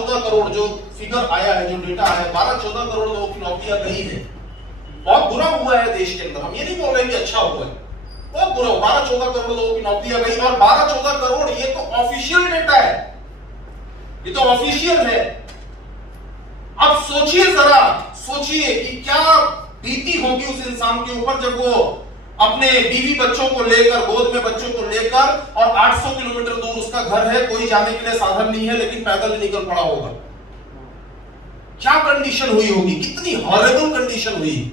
12-14 करोड़ जो फिगर आया है, जो डेटा आया है, 12-14 करोड़ लोगों की नौकरियां गई है। बहुत बुरा हुआ है देश के अंदर, हम ये नहीं बोल रहे कि अच्छा हुआ है, बहुत बुरा। 12-14 करोड़ लोगों की नौकरियां गई, और 12-14 करोड़ ये तो ऑफिशियल डेटा है, ये तो ऑफिशियल है। अब सोचिए जरा, सोचिए कि क्या बीती होगी उस इंसान के ऊपर जब वो अपने बीवी बच्चों को लेकर, गोद में बच्चों को लेकर, और 800 किलोमीटर दूर उसका घर है, कोई जाने के लिए साधन नहीं है, लेकिन पैदल निकल पड़ा होगा। क्या कंडीशन हुई होगी, कितनी हॉरिबल कंडीशन हुई।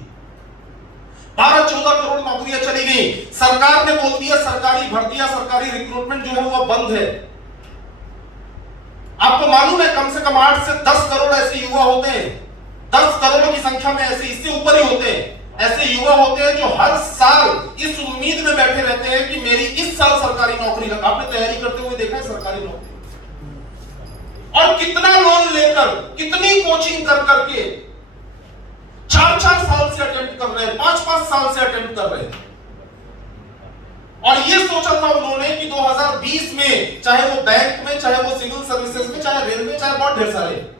12-14 करोड़ नौकरियां चली गई। सरकार ने बोल दिया सरकारी भर्तियां, सरकारी रिक्रूटमेंट जो है वो बंद है। आपको मालूम है कम से कम 8 से 10 करोड़ ऐसे युवा होते हैं, 10 करोड़ की संख्या में ऐसे, इससे ऊपर ही होते हैं, ऐसे युवा होते हैं जो हर साल इस उम्मीद में बैठे रहते हैं कि मेरी इस साल सरकारी नौकरी लग। आपने तैयारी करते हुए देखा है सरकारी नौकरी, और कितना लोन लेकर, कितनी कोचिंग कर करके 4-4 साल से अटेम्प्ट कर रहे हैं, 5-5 साल से अटेम्प्ट कर रहे हैं। और ये सोचा था उन्होंने कि 2020 में, चाहे वो बैंक में, चाहे वो सिविल सर्विसेज में, चाहे रेलवे, चाहे बहुत ढेर सारे,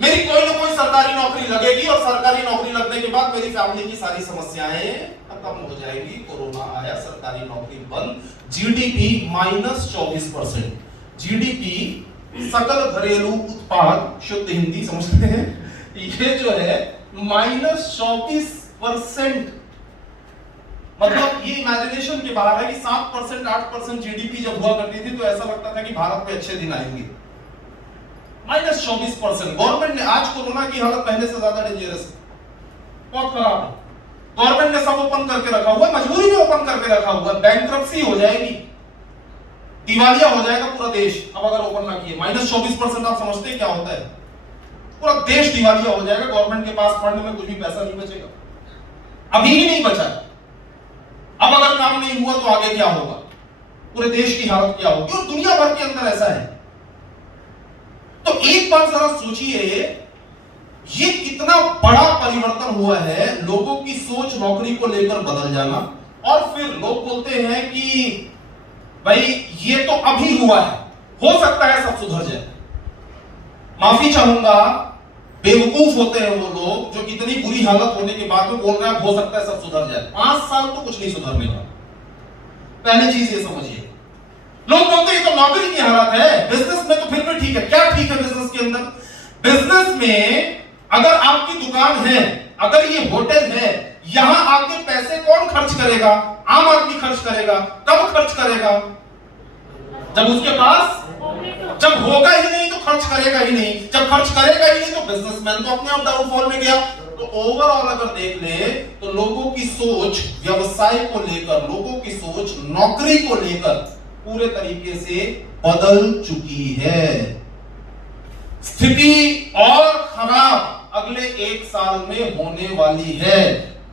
मेरी कोई ना कोई सरकारी नौकरी लगेगी, और सरकारी नौकरी लगने के बाद मेरी फैमिली की सारी समस्याएं खत्म हो जाएगी। कोरोना आया, सरकारी नौकरी बंद, जीडीपी -24%। जीडीपी सकल घरेलू उत्पाद, शुद्ध हिंदी समझते हैं, ये जो है -24%। मतलब ये इमेजिनेशन के बाहर है कि 7%, 8% जीडीपी जब हुआ करती थी तो ऐसा लगता था कि भारत में अच्छे दिन आएंगे। -24%। गवर्नमेंट ने, आज कोरोना की हालत पहले से ज्यादा डेंजरस है, बहुत खराब है। गवर्नमेंट ने सब ओपन करके रखा हुआ, मजबूरी में ओपन करके रखा हुआ, बैंकरप्सी हो जाएगी, दिवालिया हो जाएगा पूरा देश अब अगर ओपन ना किए। -24% आप समझते हैं क्या होता है, पूरा देश दिवालिया हो जाएगा, गवर्नमेंट के पास फंड में कुछ भी पैसा नहीं बचेगा। अभी ही नहीं बचा, अब अगर काम नहीं हुआ तो आगे क्या होगा, पूरे देश की हालत क्या होगी, और दुनिया भर के अंदर ऐसा है। तो एक बार जरा सोचिए, ये कितना बड़ा परिवर्तन हुआ है, लोगों की सोच नौकरी को लेकर बदल जाना। और फिर लोग बोलते हैं कि भाई ये तो अभी हुआ है, हो सकता है सब सुधर जाए। माफी चाहूंगा, बेवकूफ होते हैं वो लोग जो इतनी बुरी हालत होने के बाद में बोल रहे हैं हो सकता है सब सुधर जाए। 5 साल तो कुछ नहीं सुधरने वाला। पहली चीज ये समझिए, लोग बोलते हैं तो नौकरी की हालत है, बिजनेस में तो फिर भी ठीक है। क्या ठीक है बिजनेस के अंदर? बिजनेस में अगर आपकी दुकान है, अगर ये होटल है, यहां आके पैसे कौन खर्च करेगा? आम आदमी खर्च करेगा। कब खर्च करेगा? जब उसके पास, जब होगा ही नहीं तो खर्च करेगा ही नहीं। जब खर्च करेगा ही नहीं तो बिजनेसमैन तो अपने आप डाउनफॉल में गया। तो ओवरऑल अगर देख ले तो लोगों की सोच व्यवसाय को लेकर, लोगों की सोच नौकरी को लेकर पूरे तरीके से बदल चुकी है। स्थिति और खराब अगले 1 साल में होने वाली है।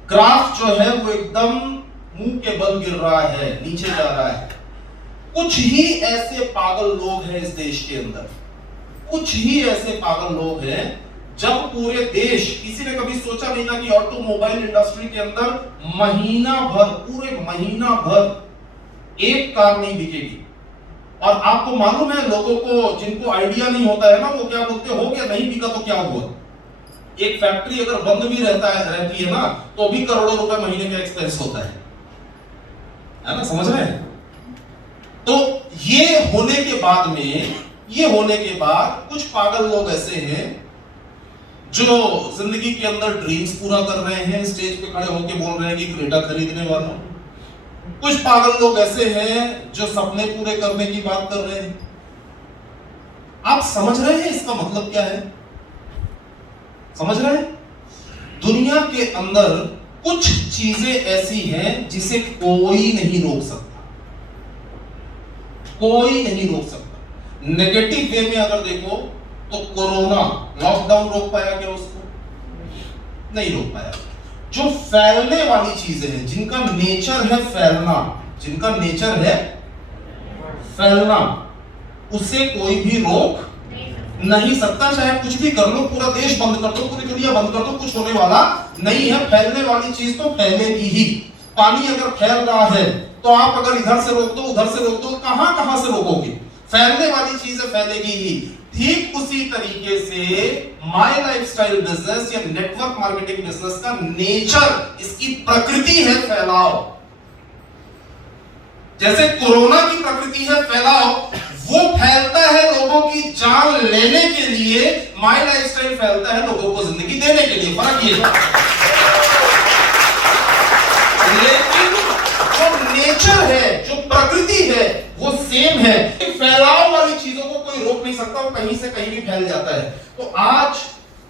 ग्राफ जो है वो एकदम मुंह के बल गिर रहा है, नीचे जा रहा है। कुछ ही ऐसे पागल लोग हैं इस देश के अंदर, कुछ ही ऐसे पागल लोग हैं। जब पूरे देश, किसी ने कभी सोचा नहीं था कि ऑटोमोबाइल इंडस्ट्री के अंदर महीना भर, पूरे महीना भर एक कार नहीं बिकेगी। और आपको मालूम है, लोगों को जिनको आइडिया नहीं होता है ना, वो क्या बोलते हो गया, नहीं बिका तो क्या हुआ। एक फैक्ट्री अगर बंद भी रहती है ना, तो भी करोड़ों रुपए महीने का एक्सपेंस होता है ना, समझ रहे हैं? तो ये होने के बाद में, ये होने के बाद कुछ पागल लोग ऐसे हैं जो जिंदगी के अंदर ड्रीम्स पूरा कर रहे हैं, स्टेज पे खड़े होकर बोल रहे हैं कि क्रेटा खरीदने वाला हूं। कुछ पागल लोग ऐसे हैं जो सपने पूरे करने की बात कर रहे हैं। आप समझ रहे हैं इसका मतलब क्या है? समझ रहे हैं? दुनिया के अंदर कुछ चीजें ऐसी हैं जिसे कोई नहीं रोक सकता, कोई नहीं रोक सकता। नेगेटिव वे में अगर देखो तो कोरोना, लॉकडाउन रोक पाया क्या उसको? नहीं रोक पाया। जो फैलने वाली चीजें हैं, जिनका नेचर है फैलना, जिनका नेचर है फैलना, उसे कोई भी रोक नहीं सकता। चाहे कुछ भी कर लो, पूरा देश बंद कर दो, पूरी दुनिया बंद कर दो, कुछ होने वाला नहीं है। फैलने वाली चीज तो फैलेगी ही। पानी अगर फैल रहा है तो आप अगर इधर से रोक दो, उधर से रोक दो, कहां कहां से रोकोगे? फैलने वाली चीजें फैलेगी ही। ठीक उसी तरीके से माय लाइफस्टाइल बिजनेस या नेटवर्क मार्केटिंग बिजनेस का नेचर, इसकी प्रकृति है फैलाव। जैसे कोरोना की प्रकृति है फैलाव, वो फैलता है लोगों की जान लेने के लिए, माय लाइफस्टाइल फैलता है लोगों को जिंदगी देने के लिए। फर्क ये है, लेकिन जो नेचर है, जो प्रकृति है, वो सेम है। फैलाव वाली चीजों को कोई रोक नहीं सकता, वो कहीं से कहीं भी फैल जाता है। तो आज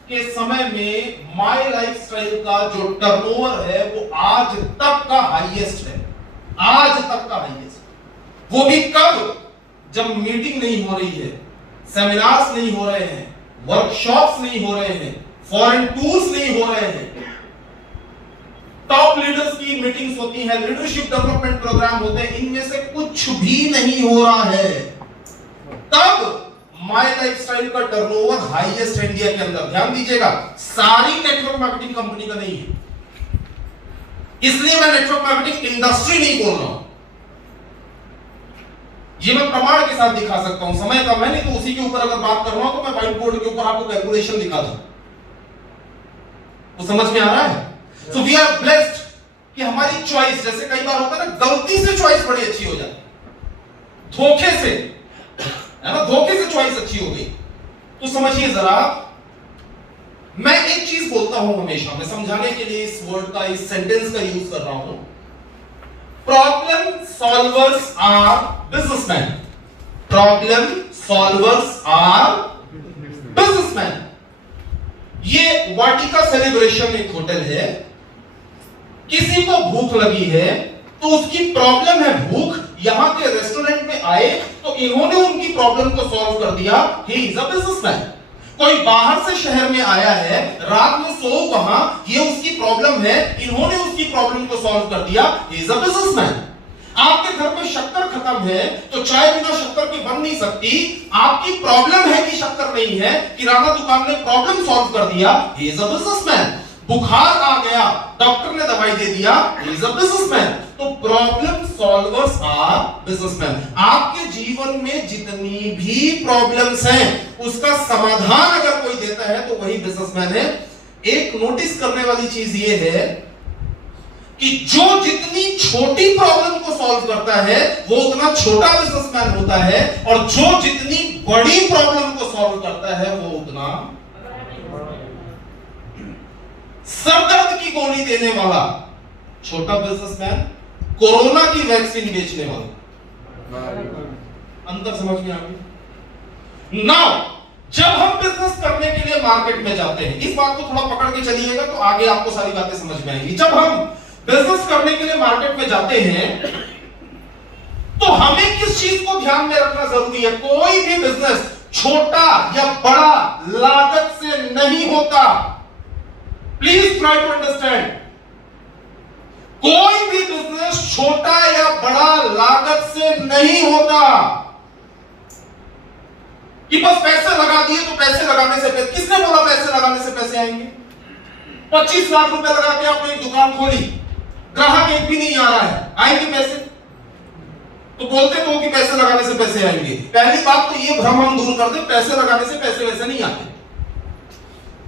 के समय में माय लाइफस्टाइल का जो टर्नओवर है वो आज तक का हाईएस्ट है, आज तक का हाईएस्ट। वो भी कब? जब मीटिंग नहीं हो रही है, सेमिनार्स नहीं हो रहे हैं, वर्कशॉप्स नहीं हो रहे हैं, फॉरेन टूर्स नहीं हो रहे हैं, टॉप लीडर्स की मीटिंग्स होती हैं, लीडरशिप डेवलपमेंट प्रोग्राम होते हैं, इनमें से कुछ भी नहीं हो रहा है, तब माय लाइफस्टाइल का टर्नओवर हाईएस्ट है इंडिया के अंदर। ध्यान दीजिएगा, सारी नेटवर्क मार्केटिंग कंपनी का नहीं है, इसलिए मैं नेटवर्क मार्केटिंग इंडस्ट्री नहीं बोल रहा हूं। ये मैं प्रमाण के साथ दिखा सकता हूं, समय कम है, नहीं तो उसी के ऊपर अगर बात कर रहा हूं तो मैं व्हाइट बोर्ड के ऊपर आपको कैलकुलेशन दिखा दूं। तो समझ में आ रहा है? सो वी आर ब्लेस्ड कि हमारी चॉइस, जैसे कई बार होता है ना, गलती से चॉइस बड़ी अच्छी हो जाती, धोखे से, है ना, धोखे से चॉइस अच्छी हो गई। तो समझिए जरा, मैं एक चीज बोलता हूं हमेशा, मैं समझाने के लिए इस वर्ड का, इस सेंटेंस का यूज कर रहा हूं। Problem solvers are businessman. Problem solvers are businessman. ये वाटिका सेलिब्रेशन एक होटल है, किसी को भूख लगी है तो उसकी प्रॉब्लम है भूख, यहां के रेस्टोरेंट में आए तो इन्होंने उनकी प्रॉब्लम को सॉल्व कर दिया, ही इज अ बिजनेसमैन। कोई बाहर से शहर में आया है, रात में सो कहां, ये उसकी प्रॉब्लम है, इन्होंने उसकी प्रॉब्लम को सॉल्व कर दिया, ही इज अ बिजनेसमैन। आपके घर में शक्कर खत्म है तो चाय बिना शक्कर की बन नहीं सकती, आपकी प्रॉब्लम है कि शक्कर नहीं है, किराना दुकान ने प्रॉब्लम सॉल्व कर दिया, ही इज अ बिजनेसमैन। बुखार आ गया, डॉक्टर ने दवाई दे दिया, ही इज अ बिजनेसमैन। तो प्रॉब्लम सॉल्वर्स आर बिजनेसमैन। आपके जीवन में जितनी भी प्रॉब्लम्स हैं, उसका समाधान अगर कोई देता है तो वही बिजनेसमैन है। एक नोटिस करने वाली चीज ये है कि जो जितनी छोटी प्रॉब्लम को सॉल्व करता है वो उतना छोटा बिजनेसमैन होता है, और जो जितनी बड़ी प्रॉब्लम को सॉल्व करता है वो उतना सरदर्द की गोली देने वाला छोटा बिजनेसमैन, कोरोना की वैक्सीन बेचने वाला। अंतर समझ में आ गया? नाउ जब हम बिजनेस करने के लिए मार्केट में जाते हैं, इस बात को थोड़ा पकड़ के चलिएगा तो आगे आपको सारी बातें समझ में आएंगी। जब हम बिजनेस करने के लिए मार्केट में जाते हैं तो हमें किस चीज को ध्यान में रखना जरूरी है? कोई भी बिजनेस छोटा या बड़ा लागत से नहीं होता। प्लीज ट्राई टू अंडरस्टैंड, कोई भी बिजनेस छोटा या बड़ा लागत से नहीं होता कि बस पैसे लगा दिए तो पैसे लगाने से पैसे, किसने बोला पैसे लगाने से पैसे आएंगे? 25 लाख रुपए लगा के आपने एक दुकान खोली, ग्राहक एक भी नहीं आ रहा है, आएंगे पैसे? तो बोलते तो कि पैसे लगाने से पैसे आएंगे। पहली बात तो ये भ्रम हम दूर कर दें, पैसे लगाने से पैसे वैसे नहीं आते।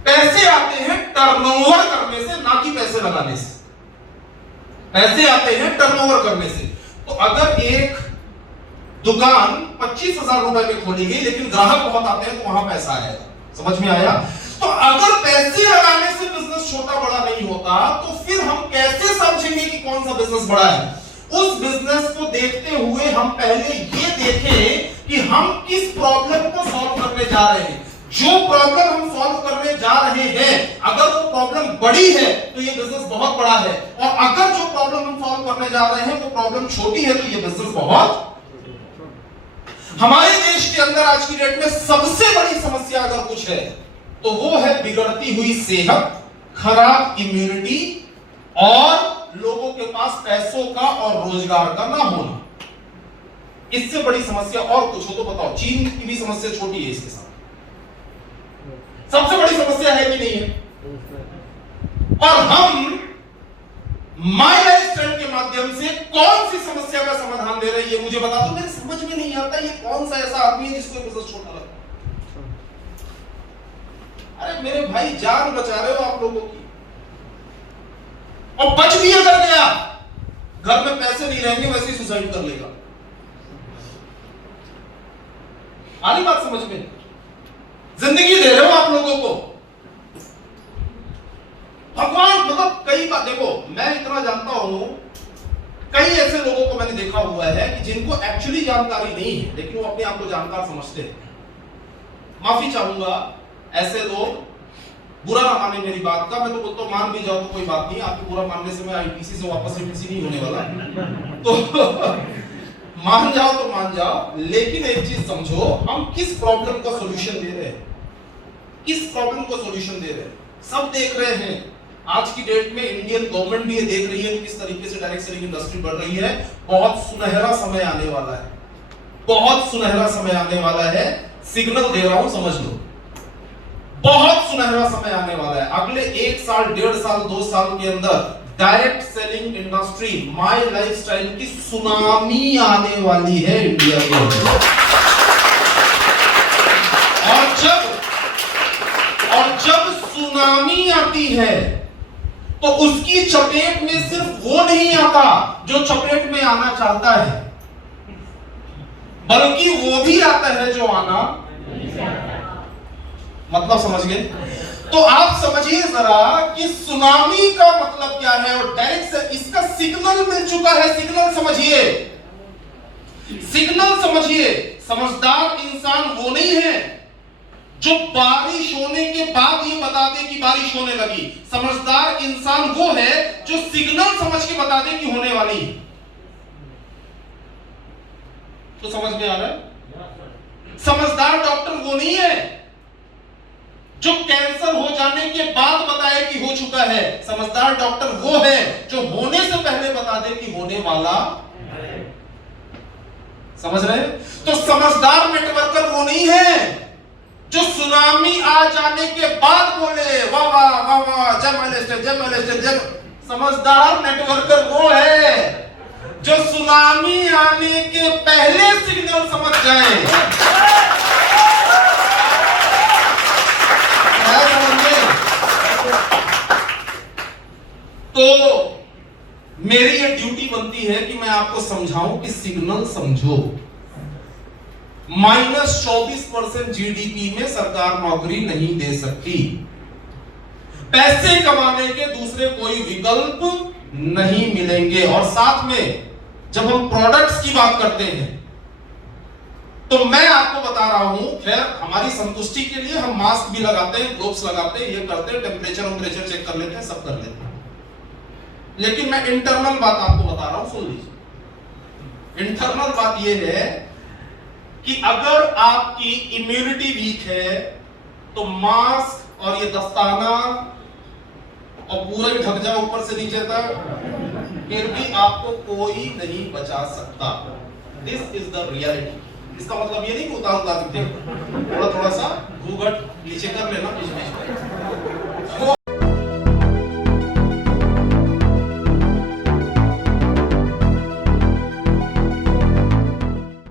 पैसे आते हैं टर्नओवर करने से, ना कि पैसे लगाने से। पैसे आते हैं टर्नओवर करने से। तो अगर एक दुकान 25,000 रुपए में खोली गई लेकिन ग्राहक बहुत आते हैं तो वहां पैसा आएगा। समझ में आया? तो अगर पैसे लगाने से बिजनेस छोटा बड़ा नहीं होता तो फिर हम कैसे समझेंगे कि कौन सा बिजनेस बड़ा है? उस बिजनेस को देखते हुए हम पहले ये देखें कि हम किस प्रॉब्लम को सॉल्व करने जा रहे हैं। जो प्रॉब्लम हम सॉल्व करने जा रहे हैं, अगर वो प्रॉब्लम बड़ी है तो ये बिजनेस बहुत बड़ा है, और अगर जो प्रॉब्लम हम सॉल्व करने जा रहे हैं वो प्रॉब्लम छोटी है तो ये बिजनेस बहुत। हमारे देश के अंदर आज की डेट में सबसे बड़ी समस्या अगर कुछ है तो वो है बिगड़ती हुई सेहत, खराब इम्यूनिटी और लोगों के पास पैसों का और रोजगार का ना होना। इससे बड़ी समस्या और कुछ हो तो बताओ? चीन की भी समस्या छोटी है इसके साथ, सबसे बड़ी समस्या है कि नहीं है? और हम माय लाइफस्टाइल के माध्यम से कौन सी समस्या का समाधान दे रहे हैं ये मुझे बता दो। मेरे समझ में नहीं आता ये कौन सा ऐसा आदमी है जिसको बिजनेस छोटा लगता है। अरे मेरे भाई जान बचा रहे हो आप लोगों की, और बच भी अगर गया, घर में पैसे नहीं रहेंगे वैसे ही सुसाइड कर लेगा। आ रही बात समझ में? जिंदगी दे रहे हो आप लोगों को भगवान। मतलब कई बात देखो, मैं इतना जानता हूं, कई ऐसे लोगों को मैंने देखा हुआ है कि जिनको एक्चुअली जानकारी नहीं है लेकिन वो अपने आप को जानकार समझते हैं। माफी चाहूंगा ऐसे लोग, बुरा ना माने मेरी बात का, मैं तो बोलता हूं मान भी जाओ तो कोई बात नहीं, आपके बुरा मानने से मैं आईपीसी से वापस आईपीसी नहीं होने वाला तो मान जाओ तो मान जाओ, लेकिन एक चीज समझो, हम किस प्रॉब्लम का सॉल्यूशन दे रहे हैं, किस प्रॉब्लम को सॉल्यूशन दे रहे हैं। सब देख रहे हैं, आज की डेट में इंडियन गवर्नमेंट भी ये देख रही है कि किस तरीके से डायरेक्ट सेलिंग इंडस्ट्री बढ़ रही है। बहुत सुनहरा समय आने वाला है, बहुत सुनहरा समय आने वाला है, सिग्नल दे रहा हूं समझ लो, बहुत सुनहरा समय आने वाला है। अगले 1 साल, 1.5 साल, 2 साल के अंदर direct selling industry, my lifestyle की सुनामी आने वाली है इंडिया के अंदर। और जब सुनामी आती है तो उसकी चपेट में सिर्फ वो नहीं आता जो चपेट में आना चाहता है, बल्कि वो भी आता है जो आना, मतलब समझ गए? तो आप समझिए जरा कि सुनामी का मतलब क्या है, और डायरेक्ट से इसका सिग्नल मिल चुका है। सिग्नल समझिए, सिग्नल समझिए। समझदार इंसान वो नहीं है जो बारिश होने के बाद ये बता दे कि बारिश होने लगी। समझदार इंसान वो है जो सिग्नल समझ के बता दे कि होने वाली है। तो समझ में आ रहा है? समझदार डॉक्टर वो नहीं है जो कैंसर हो जाने के बाद बताए कि हो चुका है। समझदार डॉक्टर वो है जो होने से पहले बता दे कि होने वाला। समझ रहे? तो समझदार नेटवर्कर वो नहीं है जो सुनामी आ जाने के बाद बोले वाह वाह वाह वाह, जय माइलस्टेन, जय माइलस्टेन, जय। समझदार नेटवर्कर वो है जो सुनामी आने के पहले सिग्नल समझ जाए। तो मेरी ये ड्यूटी बनती है कि मैं आपको समझाऊं कि सिग्नल समझो। -24% जीडीपी में सरकार नौकरी नहीं दे सकती, पैसे कमाने के दूसरे कोई विकल्प नहीं मिलेंगे। और साथ में जब हम प्रोडक्ट्स की बात करते हैं तो मैं आपको बता रहा हूं, खैर हमारी संतुष्टि के लिए हम मास्क भी लगाते हैं, ग्लोव्स लगाते हैं, ये करते हैं, टेम्परेचर चेक कर लेते हैं, सब कर लेते हैं, लेकिन मैं इंटरनल बात आपको बता रहा हूं, सुन लीजिए। इंटरनल बात यह है कि अगर आपकी इम्यूनिटी वीक है तो मास्क और ये दस्ताना और पूरा ही ढक जाओ ऊपर से नीचे तक, फिर भी आपको कोई नहीं बचा सकता। This is the reality. इसका मतलब ये नहीं कि उतार उतार थोड़ा थोड़ा सा घूंघट नीचे कर लेना बीच बीच में,